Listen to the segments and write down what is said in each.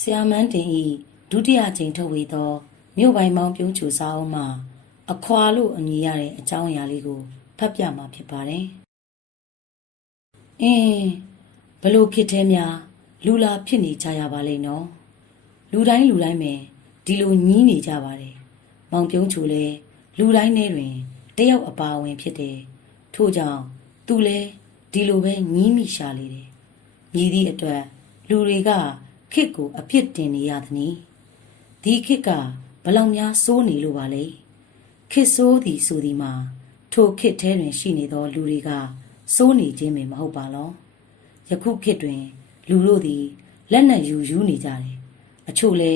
ဆရာမန်းတင်ဤဒုတိယကြိမ်ထုတ်ဝေသောမြို့ပိုင်မောင်ပြုံးချူစာအုပ်မှာအခွာလို့အမည်ရတဲ့အကြောင်းအရာလေးကိုဖတ်ပြမှာဖြစ်ပါတယ်။အင်းဘလို့ဖြစ်သေးများလူလာဖြစ်နေကြရပါလိမ့်နော်။လူတိုင်းလူတိုင်းပဲဒီလိုညည်းနေကြပါတယ်။မောင်ပြုံးချူလည်းလူတိုင်းထဲတွင်တယောက်အပါအဝင်ဖြစ်တယ်။ထို့ကြောင့်သူလည်းဒီလိုပဲညည်းမိရှာလေတယ်။မြည်သည့်အတွက်လူတွေက ခစ်ကိုအပြစ်တင်နေရသည်။ဒီခစ်ကဘလောက်များစိုးနေလို့ပါလဲ။ခစ်ဆိုးသည်ဆိုသည်မှာထိုခစ်ထဲတွင်ရှိနေသောလူတွေကစိုးနေခြင်းပင်မဟုတ်ပါလော။ယခုခစ်တွင် လူတို့သည်လက်နက်ယူယူနေကြတယ်။အချို့လဲ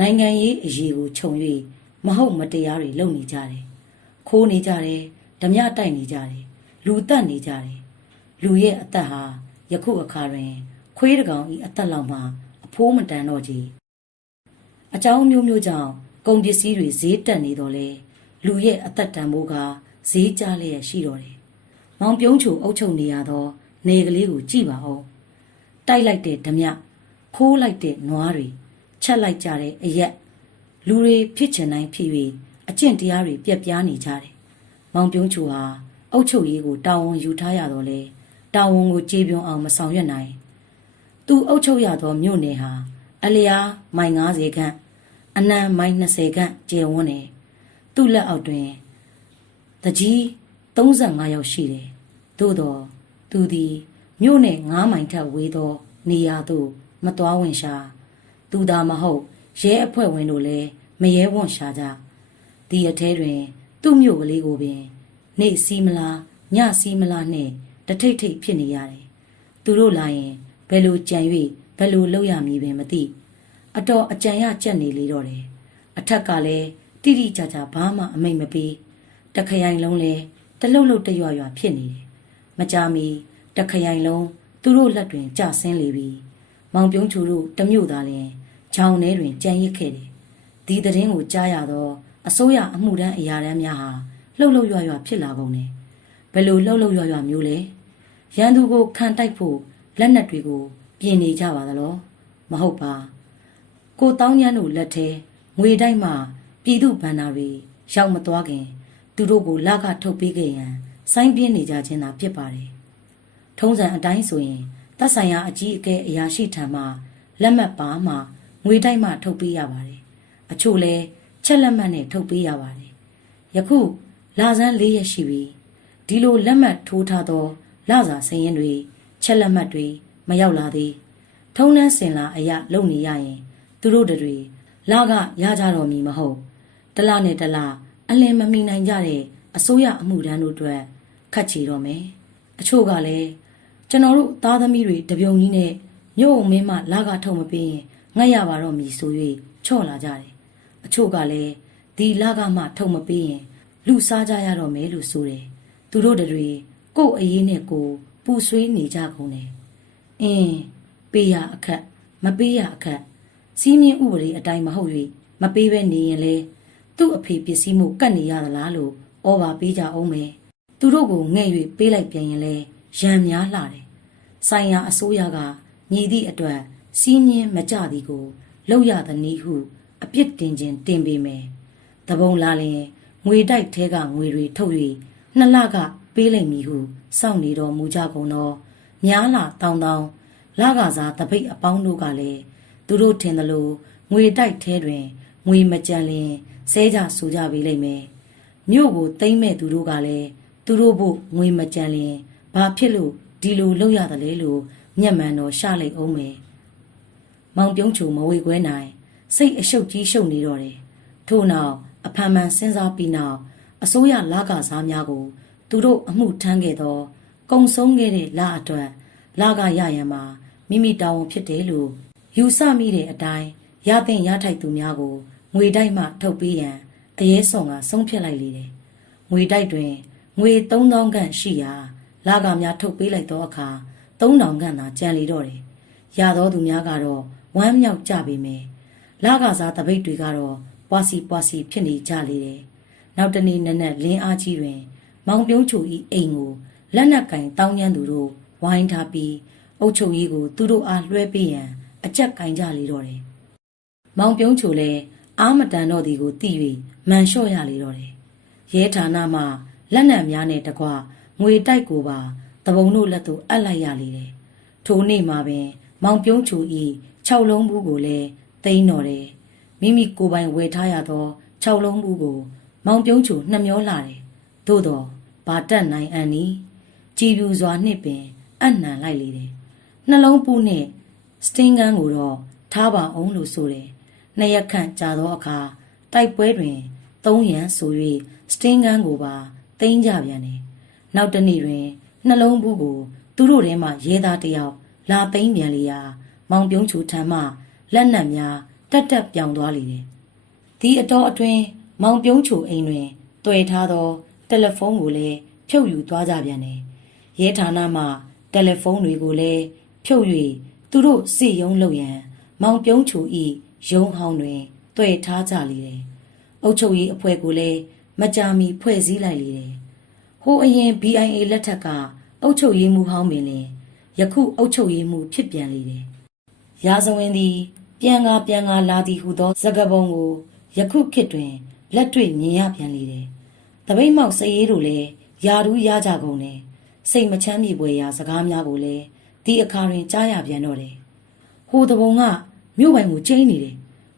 နိုင်ငံရေးအရေးကိုခြုံ၍မဟုတ်မတရားတွေလုပ်နေကြတယ်။ခိုးနေကြတယ်။ဓမြတိုက်နေကြတယ်။လူတက်နေကြတယ်။လူရဲ့အသက်ဟာယခုအခါတွင်ခွေးတကောင်ဤအသက်လောက်မှအ ဖိုးမတန်တော့ကြီးအကြောင်းမျိုးမျိုးကြောင့်ကုန်ပစ္စည်းတွေဈေးတက်နေတော့လေလူရဲ့အသက်တန်ဖိုးကဈေးကျလျက်ရှိတော့တယ်။မောင်ပြုံးချိုအုပ်ချုပ်နေရသောနေကလေးကိုကြည့်ပါဦး။တိုက်လိုက်တဲ့ဓမြခိုးလိုက်တဲ့နွားတွေချက်လိုက်ကြတဲ့အရက်လူတွေဖြစ်ချင်တိုင်းဖြစ်၍အကျင့်တရားတွေပြက်ပြားနေကြတယ်။မောင်ပြုံးချိုဟာအုပ်ချုပ်ရေးကိုတာဝန်ယူထားရတော့လေတာဝန်ကိုကြေပြွန်အောင်မဆောင်ရွက်နိုင်။ သူအုပ်ချုပ်ရသောမြို့နယ်ဟာအလျားမိုင်90ခန့်အနံမိုင်20ခန့်ကျယ်ဝန်းတယ်။သူ့လက်အောက်တွင်တကြီး35ယောက်ရှိတယ်။သို့တော့သူသည်မြို့နယ်9မိုင်ထက်ဝေးသော နေရာသို့မသွားဝင်ရှာ။သူသာမဟုတ်ရဲအဖွဲ့ဝင်တို့လည်းမရဲဝံ့ရှာကြ။ဒီအထဲတွင် သူ့မြို့ကလေးကိုပင်နေစီမလားညစီမလားနှင့်တထိတ်ထိတ်ဖြစ်နေရတယ်။သူတို့လာရင် ဘယ်လိုကြံ၍ဘယ်လိုလုပ်ရမည်ပင်မသိ။အတော်အကြံရကြက်နေလေတော့တယ်။အထက်ကလည်းတိတိကျကျဘာမှအမိတ်မပေး။တခရိုင်လုံးလဲတလှုပ်လှုပ်တရွရွဖြစ်နေတယ်။မကြမီတခရိုင်လုံးသူတို့လက်တွင်ကျဆင်းလေပြီ။မောင်ပြုံးချူတို့တမျိုးသားလင်ချောင်းထဲတွင်ကြံရစ်ခဲ့တယ်။ဒီသတင်းကိုကြားရတော့အစိုးရအမှုတန်းအရာတန်းများဟာလှုပ်လှုပ်ရွရွဖြစ်လာကုန်တယ်။ဘယ်လိုလှုပ်လှုပ်ရွရွမျိုးလဲ။ရန်သူကိုခံတိုက်ဖို့ လက်နက်တွေကို ပြင်နေကြပါသလား။မဟုတ်ပါ။ကိုတောင်းညမ်းတို့လက်ထဲငွေတိုက်မှပြည်သူဗန္နာတွေရောက်မသွားခင် သူတို့ကိုလကထုတ်ပေးခဲ့ရန်စိုင်းပြင်းနေကြခြင်းသာဖြစ်ပါတယ်။ထုံးစံအတိုင်းဆိုရင်တပ်ဆိုင်ရာအကြီးအကဲအရာရှိထံမှလက်မှတ်ပါမှငွေတိုက်မှထုတ်ပေးရပါတယ်။အချို့လဲချက်လက်မှတ်နဲ့ထုတ်ပေးရပါတယ်။ယခုလာဇန်း၄ရက်ရှိပြီ။ဒီလိုလက်မှတ်ထိုးထားသောလစာစရင်တွေ ချက်လက်မှတ်တွေမရောက်လာသေး။ထုံးနှန်းစင်လာအရာလုံနေရရင်သူတို့တွေလာကရကြတော်မူမဟုတ်။တလနဲ့တလအလင်းမမီနိုင်ကြတဲ့အစိုးရအမှုတန်းတို့အတွက်ခတ်ချီတော့မယ်။အချို့ကလည်းကျွန်တော်တို့သားသမီးတွေတပြုံကြီးနဲ့မြို့ုံမင်းမလာကထုတ်မပေးရင်ငတ်ရပါတော့မည်ဆို၍ချော့လာကြတယ်။အချို့ကလည်းဒီလာကမှထုတ်မပေးရင်လူစားကြရတော့မယ်လို့ဆိုတယ်။သူတို့တွေကိုယ့်အရေးနဲ့ကိုယ် ပူဆွေးနေကြကုန်တယ်။အင်းပေးရအခက်မပေးရအခက်စီးမြင့်ဥပဒေအတိုင်းမဟုတ်၍မပေးဘဲနေရင်လေသူ့အဖေပစ္စည်းမှုကတ်နေရသလားလို့ဩဘာပေးကြအောင်မယ်။သူတို့ကိုငဲ့၍ပေးလိုက်ပြန်ရင်လေရံများလှတယ်။ဆိုင်ရာအစိုးရကညီသည့်အတွက်စီးမြင့်မကြသည်ကိုလောက်ရသည်နည်းဟုအပြစ်တင်ခြင်းတင်ပေမယ်။တပုံလာလျင်ငွေတိုက်ထဲကငွေတွေထုတ်၍နှစ်လက ပေးလိုက်မည်ဟုစောင့်နေတော်မူကြကုန်သောများလာတောင်းတောင်းလကစားတပိတ်အပေါင်းတို့ကလည်းသူတို့ထင်သလိုငွေတိုက်ထဲတွင်ငွေမကြံလျင်ဆဲကြဆူကြပေးလိမ့်မယ်မြို့ကိုတိမ့်မဲ့သူတို့ကလည်းသူတို့ဖို့ငွေမကြံလျင်ဘာဖြစ်လို့ဒီလိုလုပ်ရတယ်လဲလို့မျက်မှန်တော်ရှာလိုက်အောင်မယ်မောင်ပြုံးချုံမဝေခွဲနိုင်စိတ်အရှုပ်ကြီးရှုပ်နေတော့တယ်ထို့နောက်အဖန်မှန်စဉ်းစားပြီးနောက်အစိုးရလကစားများကို သူတို့အမှုထမ်းခဲ့သောကုံဆုံးခဲ့တဲ့လအတွက်လကရရန်မှာမိမိတာဝန်ဖြစ်တယ်လို့ယူဆမိတဲ့အတိုင်းရသင့်ရထိုက်သူများကိုငွေတိုက်မှထုတ်ပေးရန်အရေးဆောင်ကဆုံးဖြတ်လိုက်လေတယ်။ငွေတိုက်တွင်ငွေ3000ခန့်ရှိရာလာကများထုတ်ပေးလိုက်သောအခါ3000ခန့်သာကျန်လေတော့တယ်။ရသောသူများကတော့ဝမ်းမြောက်ကြပေမယ်။လာကစားတပိတ်တွေကတော့ပွားစီပွားစီဖြစ်နေကြလေတယ်။နောက်တနေ့နက်နက်လင်းအားကြီးတွင် မောင်ပြုံးချူဤအိမ်ကိုလက်နက်ကင်တောင်းကျမ်းသူတို့ဝိုင်းထားပြီးအုတ်ချုပ်ကြီးကိုသူတို့အားလွှဲပေးရန်အကြက်ကင်ကြလေတော့တယ်မောင်ပြုံးချိုလည်းအာမတန်တော့ဒီကိုတိ၍မန်လျှော့ရလေတော့တယ်ရဲဌာနမှလက်နံများနဲ့တကွငွေတိုက်ကိုပါတပုံတို့လက်သို့အပ်လိုက်ရလေတယ်ထိုနေ့မှာပင် မောင်ပြုံးချိုဤ6လုံးဘူးကိုလည်းသိမ်းတော်တယ်မိမိကိုယ်ပိုင်ဝယ်ထားရသော6လုံးဘူးကို မောင်ပြုံးချိုနှမျောလာတယ်သို့တော့ ဘာတက်နိုင်အန်နီကြည်ပြူစွာနှစ်ပင်အနှံလိုက်လေတယ်နှလုံးပူနဲ့စတင်းကန်းကိုတော့ထားပါအောင်လို့ဆိုတယ်နှစ်ရက်ခန့်ကြာသောအခါတိုက်ပွဲတွင်သုံးရန်ဆို၍စတင်းကန်းကိုပါသိမ်းကြပြန်တယ်နောက်တစ်နေ့တွင်နှလုံးဘူးကိုသူတို့ထဲမှရဲသားတစ်ယောက်လာသိမ်းပြန်လေရာမောင်ပြုံးချူထံမှလက်နက်များတက်တက်ပြောင်သွားလေတယ်ဒီအတော်အတွင်းမောင်ပြုံးချူအိမ်တွင်တွေ့ထားသော တယ်လီဖုန်းကိုလည်းဖြုတ်ယူသွားကြပြန်တယ်ရဲဌာနမှတယ်လီဖုန်းတွေကိုလည်းဖြုတ်၍သူတို့စီယုံလုပ်ရန် မောင်ပြုံးချူဤရုံဟောင်းတွင်တွေ့ထားကြလေတယ်အုတ်ချုပ်ရေးအဖွဲ့ကိုလည်းမကြာမီဖွဲ့စည်းလိုက်လေတယ်ဟိုအရင် BIA လက်ထက်ကအုတ်ချုပ်ရေးမှုဟောင်းပင်လင်ယခုအုတ်ချုပ်ရေးမှုဖြစ်ပြန်လေတယ်ရာဇဝင်သည်ပြန်ကားပြန်ကားလာသည်ဟုသောစကားပုံကိုယခုခေတ်တွင်လက်တွေ့မြင်ရပြန်လေတယ် တပိတ်မောက်စရေးတို့လည်းယာရူးရကြကုန်တယ်စိတ်မချမ်းမြေပွေရာစကားများကိုလည်းဒီအခါတွင်ကြားရပြန်တော့တယ်ဟိုတပုံကမြို့ပိုင်ကိုကျင်းနေတယ်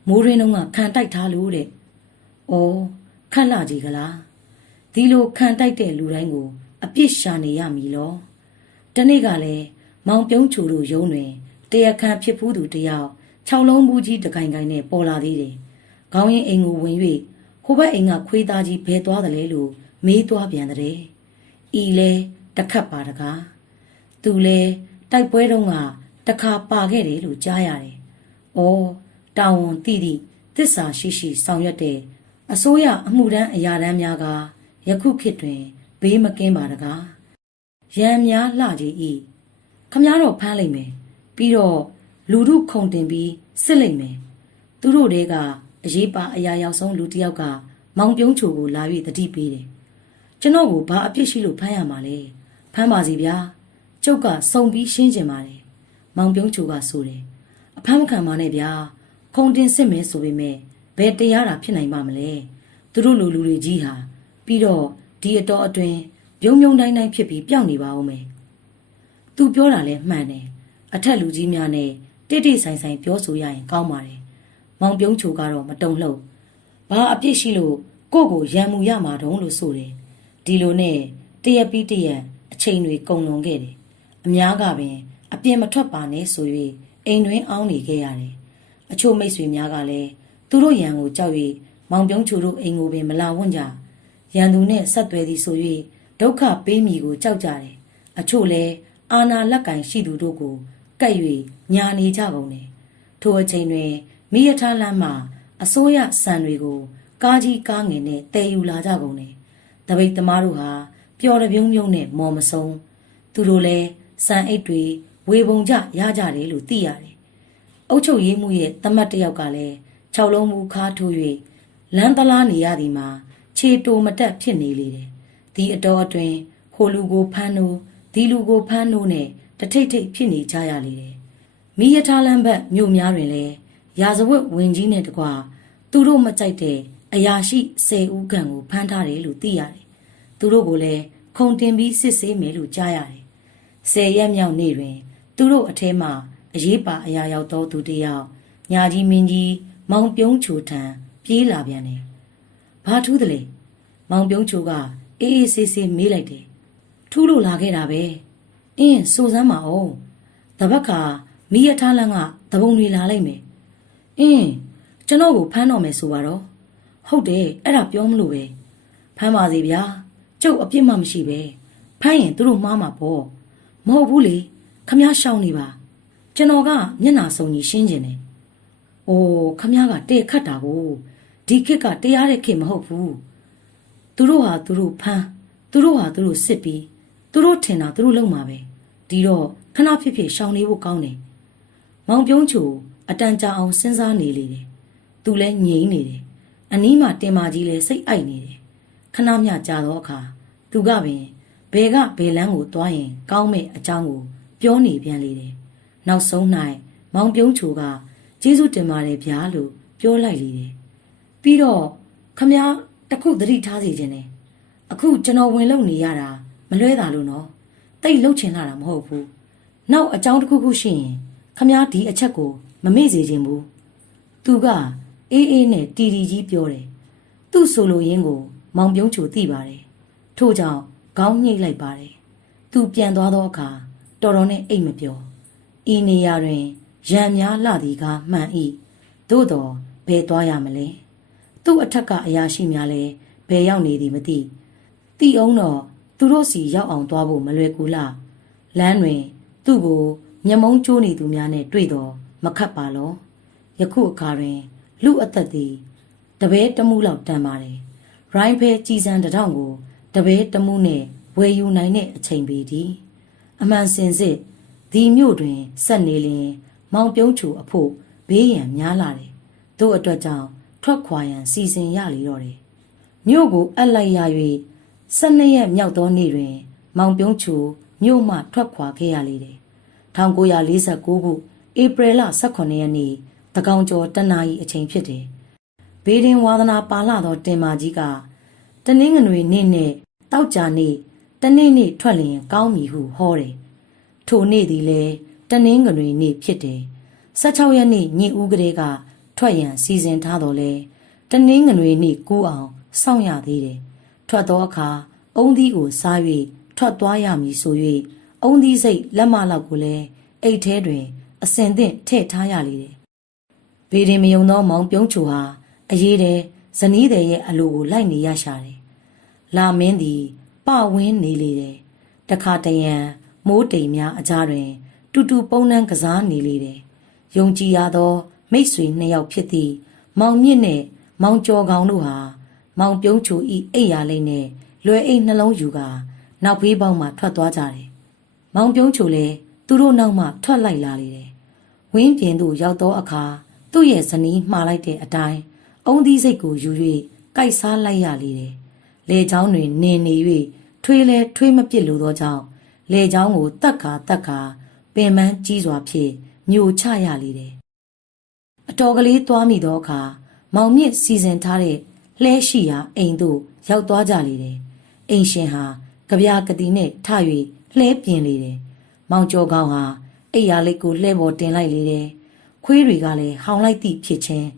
မိုးရင်းလုံးကခံတိုက်ထားလို့တဲ့။အော်ခက်လာကြီးကလား။ဒီလိုခံတိုက်တဲ့လူတိုင်းကိုအပြစ်ရှာနေရမည်လော။တနေ့ကလည်းမောင်ပြုံးချူတို့ရုံးတွင်တရားခံဖြစ်ဖူးသူတယောက်ခြောက်လုံးဘူးကြီးတကိုင်ကိုင်နဲ့ပေါ်လာသေးတယ်။ခေါင်းရင်းအိမ်ကိုဝင်၍ ဟိုဘက်အိမ်ကခွေးသားကြီးဘဲသွားတယ်လေလို့မေးသွားပြန်တဲ့။ဤလဲတခတ်ပါတကား။သူလဲတိုက်ပွဲတုန်းကတခါပါခဲ့တယ်လို့ကြားရတယ်။အော်တာဝန်တိတိသစ္စာရှိရှိဆောင်ရွက်တဲ့အစိုးရအမှုတန်းအရာတန်းများကယခုခေတ်တွင်ဘေးမကင်းပါတကားရံများလှကြီးဤခမားတော့ဖမ်းလိုက်မယ်ပြီးတော့လူတို့ခုံတင်ပြီးစစ်လိုက်မယ်သူတို့တဲက အရေးပါအရာရောက်ဆုံးလူတစ်ယောက်ကမောင်ပြုံးချိုကိုလာ၍တတိပေးတယ်ကျွန်တော်ကိုဘာအပြစ်ရှိလို့ဖမ်းရမှာလဲဖမ်းပါစီဗျာကျုပ်ကစုံပြီးရှင်းကျင်ပါတယ်မောင်ပြုံးချိုကဆိုတယ်အဖမ်းမခံပါနဲ့ဗျာခုံတင်စစ်မယ်ဆိုပေမဲ့ဘယ်တရားတာဖြစ်နိုင်ပါမလဲသူတို့လူလူတွေကြီးဟာပြီးတော့ဒီအတော်အတွင်းပြုံးပြုံးတိုင်းတိုင်းဖြစ်ပြီးပျောက်နေပါဦးမယ်သူပြောတာလဲမှန်တယ်အထက်လူကြီးများနဲ့တိတိဆိုင်ဆိုင်ပြောဆိုရရင်ကောင်းပါတယ် မောင်ပြုံးချိုကတော့မတုံ့လှုပ်ဘာအပြစ်ရှိလို့ကိုယ့်ကိုရံမှုရမှာတုံးလို့ဆိုတယ်ဒီလိုနဲ့တရက်ပြီးတရက်အချိန်တွေကုန်လွန်ခဲ့တယ်အများကပင်အပြင်မထွက်ပါနဲ့ဆို၍အိမ်တွင်းအောင်းနေခဲ့ရတယ်အချို့မိတ်ဆွေများကလည်းသူတို့ရန်ကိုကြောက်၍မောင်ပြုံးချိုတို့အိမ်ကိုပင်မလာဝန့်ကြရန်သူနဲ့ဆက်သွယ်သည်ဆို၍ဒုက္ခပေးမိကိုကြောက်ကြတယ်အချို့လည်းအာနာလက်ကင်ရှိသူတို့ကိုကပ်၍ညာနေကြကုန်တယ်ထိုအချိန်တွင် မိရထားလမ်းမှအစိုးရစံတွေကိုကားကြီးကားငယ်နဲ့တည်ယူလာကြကုန်တယ်တပိတ်သမားတို့ဟာပျော်တပြုံးပြုံးနဲ့မော်မဆုံးသူတို့လည်းစံအိတ်တွေဝေပုံကြရကြတယ်လို့သိရတယ်အုတ်ချုပ်ရေးမှုရဲ့တမတ်တယောက်ကလည်း၆လုံးမူခါထိုး၍လမ်းသလားနေရသည်မှာခြေတိုမတက်ဖြစ်နေလေတယ်ဒီအတော်အတွင်းဟိုလူကိုဖမ်းနိုးဒီလူကိုဖမ်းနိုးနဲ့တထိတ်ထိတ်ဖြစ်နေကြရလေတယ်မိရထားလမ်းဘက်မြို့များတွင်လည်း ရာဇဝတ်ဝင်ကြီးနဲ့တကွာသူတို့မကြိုက်တဲ့အရာရှိ၁၀ဦးခန့်ကိုဖမ်းထားတယ်လို့သိရတယ်သူတို့ကိုလည်းခုံတင်ပြီးစစ်ဆေးမယ်လို့ကြားရတယ်ဆယ်ရက်မြောက်နေ့တွင် သူတို့အထဲမှအရေးပါအရာရောက်သောသူတစ်ယောက်ညာကြီးမင်းကြီးမောင်ပြုံးချိုထံပြေးလာပြန်တယ်။ဘာထူးတယ်လဲ။မောင်ပြုံးချိုကအေးအေးဆေးဆေးမေးလိုက်တယ်။ထူးလို့လာခဲ့တာပဲ။အင်းစိုးစမ်းပါအောင်။တပတ်ခါမိရထားလန်းကတပုံတွေလာလိုက်မယ်။ အင်းကျွန်တော်ကိုဖမ်းတော့မယ်ဆိုပါတော့။ဟုတ်တယ်အဲ့ဒါပြောမလို့ပဲ။ဖမ်းပါစေဗျာ။ကျုပ်အပြစ်မှမရှိပဲ။ဖမ်းရင်သူတို့မှားမှာပေါ့။မဟုတ်ဘူးလေ။ခမည်းရှောင်းနေပါ။ကျွန်တော်ကမျက်နာစုံကြီးရှင်းကျင်တယ်။အိုးခမည်းကတဲ့ခတ်တာကိုဒီခစ်ကတရားတဲ့ခစ်မဟုတ်ဘူး။သူတို့ဟာသူတို့ဖမ်းသူတို့ဟာသူတို့စစ်ပြီးသူတို့ထင်တာသူတို့လုပ်မှာပဲ။ဒီတော့ခဏဖြစ်ဖြစ်ရှောင်နေဖို့ကောင်းတယ်။မောင်ပြုံးချို အတန်ကြာအောင်စဉ်းစားနေလေတယ်။သူလည်းငြိမ်နေတယ်။အနီးမှာတင်မာကြီးလည်းစိတ်အိုက်နေတယ်။ခဏမျှကြာတော့အခါသူကပင်ဘယ်ကဘယ်လန်းကိုသွားရင် ကောင်းမဲ့အကြောင်းကိုပြောနေပြန်လေတယ်။နောက်ဆုံး၌မောင်ပြုံးချိုကကျေးဇူးတင်ပါတယ်ဗျာလို့ပြောလိုက်လေတယ်ပြီးတော့ခမားတစ်ခုသတိထားစီခြင်းတယ်အခုကျွန်တော်ဝင်လုံနေရတာမလွဲတာလို့နော်တိတ်လှုပ်ချင်လာတာမဟုတ်ဘူးနောက်အကြောင်းတစ်ခုခုရှိရင်ခမားဒီအချက်ကို မမေ့စေခြင်းဘူးသူကအေးအေးနဲ့တီတီကြီးပြောတယ်သူ့ဆိုလိုရင်းကို မောင်ပြုံးချိုသိပါတယ်ထို့ကြောင့်ခေါင်းညှိတ်လိုက်ပါတယ်သူပြန်သွားသောအခါတော်တော်နဲ့အိတ်မပြောဤနေရာတွင်ရံများလှသည်ကမှန်၏သို့တော်ဘယ်သွားရမလဲသူ့အထက်ကအရာရှိများလဲဘယ်ရောက်နေသည်မသိတိအောင်တော့သူတို့စီရောက်အောင်သွားဖို့မလွယ်ကူလားလမ်းတွင် သူ့ကိုမျက်မုံးကျိုးနေသူများနဲ့တွေ့တော့ မခတ်ပါလောယခုအခါတွင် လူအသက်သည်တပဲတမှုလောက်တန်ပါတယ်ရိုင်းဖဲကြည်စံတစ်ထောင်ကိုတပဲတမှုနဲ့ဝယ်ယူနိုင်တဲ့အချိန်ပေသည်အမှန်စင်စစ်ဒီမြို့တွင်ဆက်နေလျင်မောင်ပြုံးချူအဖို့ဘေးရန်များလာတယ်တို့အတွက်ကြောင့်ထွက်ခွာရန်စီစဉ်ရလေတော့တယ်မြို့ကိုအပ်လိုက်ရ၍12ရက်မြောက်သောနေ့တွင် မောင်ပြုံးချူမြို့မှထွက်ခွာခဲ့ရလေတယ်1949ခု ဧပြီလ18ရက်နေ့တကောင်ကျော်တနာရီအချိန်ဖြစ်တယ်ဘေးရင်ဝါသနာပါလာသောတင်မာကြီးကတနင်္ဂနွေနေ့နဲ့တောက်ကြနေ့တနေ့နေ့ထွက်လျင်ကောင်းမည်ဟုဟောတယ်ထိုနေ့သည်လည်းတနင်္ဂနွေနေ့ဖြစ်တယ်16ရက်နေ့ညဦးကလေးကထွက်ရန်စီစဉ်ထားတော်လဲတနင်္ဂနွေနေ့ကူးအောင်စောင့်ရသေးတယ်ထွက်သောအခါအုံသီးကိုစား၍ထွက်သွားရမည်ဆို၍အုံသီးစိတ်လက်မလောက်ကိုလည်းအိတ်ထဲတွင် အစင်သင့်ထည့်ထားရလေတယ်ဘေးရင်မယုံသောမောင်ပြုံးချူဟာအရေးတဲ့ဇနီးတဲ့ရဲ့အလိုကိုလိုက်နေရရှာတယ်လာမင်းသည်ပဝင်းနေလေတယ်တခါတရံမိုးတိမ်များအကြားတွင် တူတူပုံနှံကစားနေလေတယ်ယုံကြည်ရသော မိတ်ဆွေနှစ်ယောက်ဖြစ်သည့်မောင်မြင့်နဲ့မောင်ကျော်ကောင်တို့ဟာမောင်ပြုံးချူဤအိတ်ရလိမ့်နဲ့လွယ်အိတ်နှလုံးယူကာနောက်ဖေးပေါက်မှထွက်သွားကြတယ်။မောင်ပြုံးချူလည်းသူတို့နောက်မှထွက်လိုက်လာလေတယ်။ ဝင်းပြင်သို့ရောက်သောအခါသူ့ရဲ့ဇနီးမှားလိုက်တဲ့အတိုင်းအုံသီးစိတ်ကိုယူ၍ကြိုက်စားလိုက်ရလေတယ်။လေချောင်းတွင်နင်နေ၍ထွေးလဲထွေးမပစ်လိုသောကြောင့်လေချောင်းကိုတက်ကာတက်ကာပင်ပန်းကြီးစွာဖြင့်မြို့ချရလေတယ်။အတော်ကလေးသွားမိသောအခါမောင်မြင့်စီစဉ်ထားတဲ့လှဲရှိရာအိမ်သို့ရောက်သွားကြလေတယ်။အိမ်ရှင်ဟာကြပြာကတိနဲ့ထ၍လှဲပြင်လေတယ်။မောင်ကျော်ကောင်ဟာ အိယာလိတ်ကိုလှဲပေါ်တင်လိုက်လေတယ်။ခွေးတွေကလည်းဟောင်လိုက်သည့်ဖြစ်ချင်း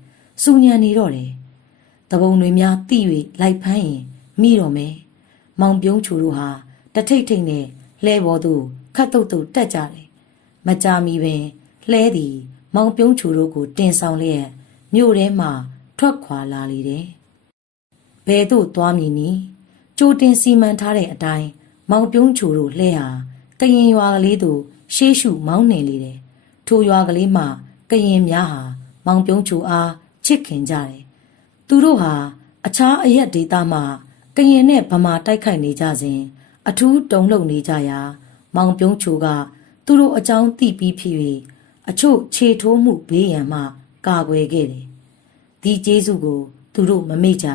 စူညံနေတော့တယ်။တပုံတွေများတိ၍လိုက်ဖမ်းရင်မိတော့မယ်။မောင်ပြုံးချူတို့ဟာတထိတ်ထိတ်နဲ့လှဲပေါ်သို့ခတ်တုတ်တုတ်တက်ကြတယ်။မကြမီပင်လှဲသည် မောင်ပြုံးချူတို့ကိုတင်ဆောင်လျက်မြို့ထဲမှထွက်ခွာလာလေတယ်။ဘယ်သို့သွားမည်နည်းကြိုတင်စီမံထားတဲ့အတိုင်းမောင်ပြုံးချူတို့လှဲဟာကရင်ရွာကလေးသို့ ရှေးရှုမောင်းနေလေတယ်။ထိုရွာကလေးမှကရင်များဟာမောင်ပြုံးချူအားချစ်ခင်ကြတယ်။သူတို့ဟာအခြားအရက်ဒေသမှကရင်နဲ့ဗမာတိုက်ခိုက်နေကြစဉ်အထူးတုံ့လုံနေကြရာမောင်ပြုံးချူကသူတို့အကြောင်းသိပြီးဖြစ်၍အချို့ခြေထိုးမှုဘေးရန်မှကာကွယ်ခဲ့တယ်။ဒီကျေးဇူးကိုသူတို့မမေ့ကြ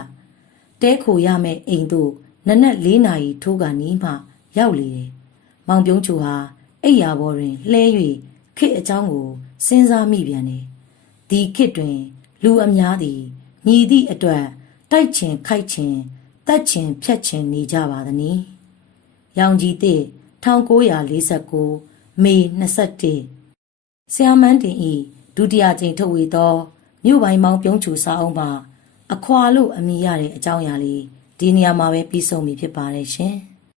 တဲခိုရမယ့်အိမ်သို့နနက်၄နာရီထိုးကနီးမှရောက်လေတယ်။မောင်ပြုံးချူဟာ အိယာဘော်တွင်လှဲ၍ခစ်အကြောင်းကိုစဉ်းစားမိပြန်တယ်။ဒီခစ်တွင် လူအများသည်ညီသည့်အတွက်တိုက်ချင်ခိုက်ချင်တက်ချင်ဖြတ်ချင်နေကြပါသည်နီ။ရောင်ကြီးတဲ့1949မေ21ဆရာမန်းတင်ဤဒုတိယကြိမ်ထုတ်ဝေသောမြို့ပိုင်းမောင်ပြုံးချူစာအုပ်မှာအခွာလို့အမည်ရတဲ့အကြောင်းအရာလေးဒီနေရာမှာပဲပြီးဆုံးပြီဖြစ်ပါတယ်ရှင်။